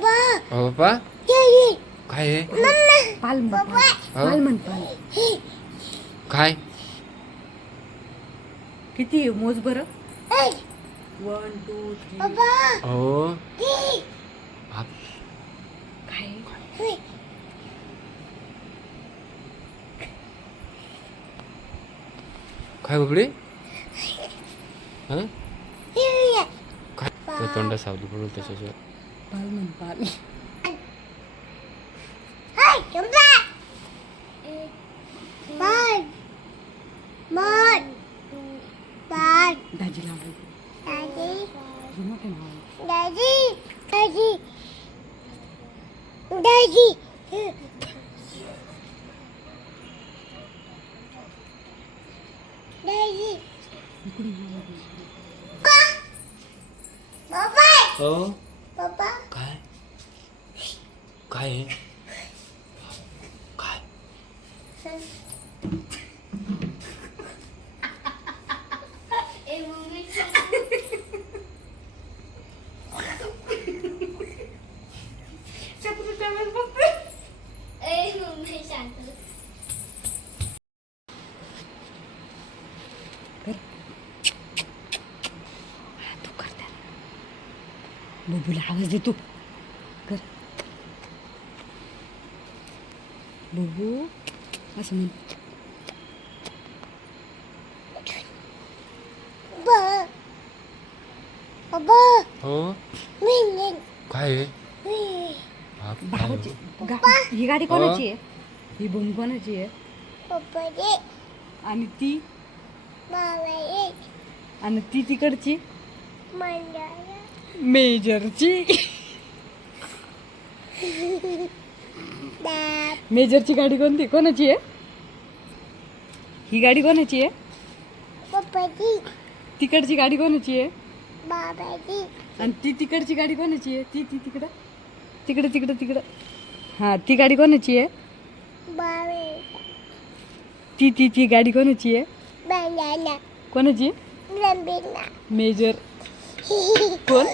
हो पप्पा काय आहे पाल म्हण पाल काय किती आहे? मोज बरं 1 2 3 हो काय काय बबडे हं काय तो तोंड सावली पडून त्याच्याशिवाय पाल म्हण पाल दाजी लावायचं मोठे नाव हो काय काय आहे? काय तू कर त्या बुबूला आवाज दे तू कर बुबू असं म्हण हो काय आहे? भावाची ही गाडी कोणाची आहे? ही बूम कोणाची आहे? आणि ती तिकडची मेजरची मेजरची गाडी कोणती कोणाची आहे? ही गाडी कोणाची आहे? तिकडची गाडी कोणाची आहे? आणि ती तिकडची गाडी कोणाची आहे? ती तिकडं तिकडं तिकडं तिकडं हां ती गाडी कोणाची आहे? ती गाडी कोणाची आहे? कोणाची? मेजर कोण?